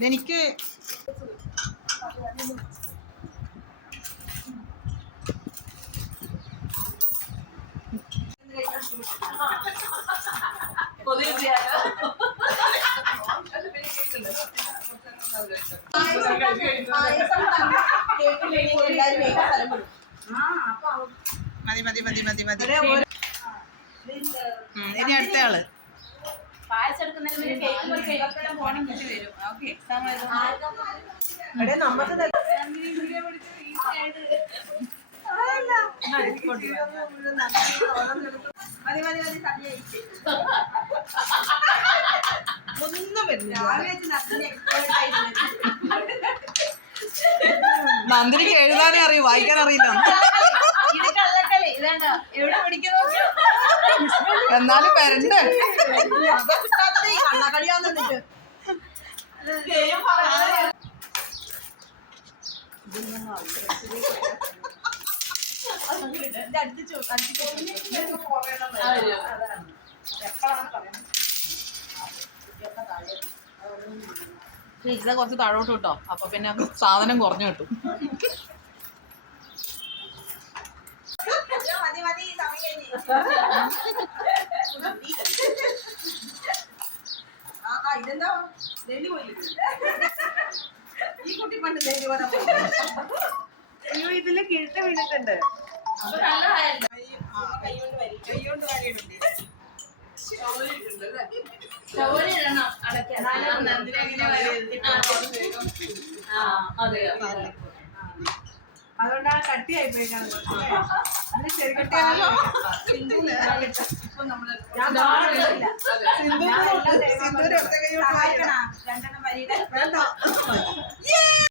എനിക്ക് മതി മതി മതി മതി മതി. ഇനി അടുത്ത ആൾ. പായസം എടുക്കുന്നതിന് കേക്ക് പോയി കേക്കെല്ലാം പോകണം കിട്ടി വരും. ഓക്കെ എക്സാം ഒന്നും വരുന്നില്ല. നന്ദിനിക്ക് എഴുതാനേ അറിയൂ വായിക്കാൻ അറിയില്ല. എന്നാലും കള്ളക്കളി എന്നാലും വരണ്ടേ ഇത് കുറച്ച് താഴോട്ട് കിട്ടോ അപ്പൊ പിന്നെ സാധനം കുറഞ്ഞു കിട്ടും. ഇതെന്താ ഡൽഹി പോയില്ലേ? ഈ കുട്ടി പണ്ട് ഡൽഹി പോരാ അയ്യോ ഇതിൽ കിഴട്ട് വീണിട്ടുണ്ട്. കൈകൊണ്ട് വരിയിട്ടുണ്ട് ഇടണം അടയ്ക്കാൻ ആ അതെ അതുകൊണ്ടാണ് കട്ടിയായി പോയി ചെറുകട്ടിയാണല്ലോ ഇപ്പൊ നമ്മൾ സഹായിക്കണ. രണ്ടെണ്ണം വരിയുടെ വേണ്ട.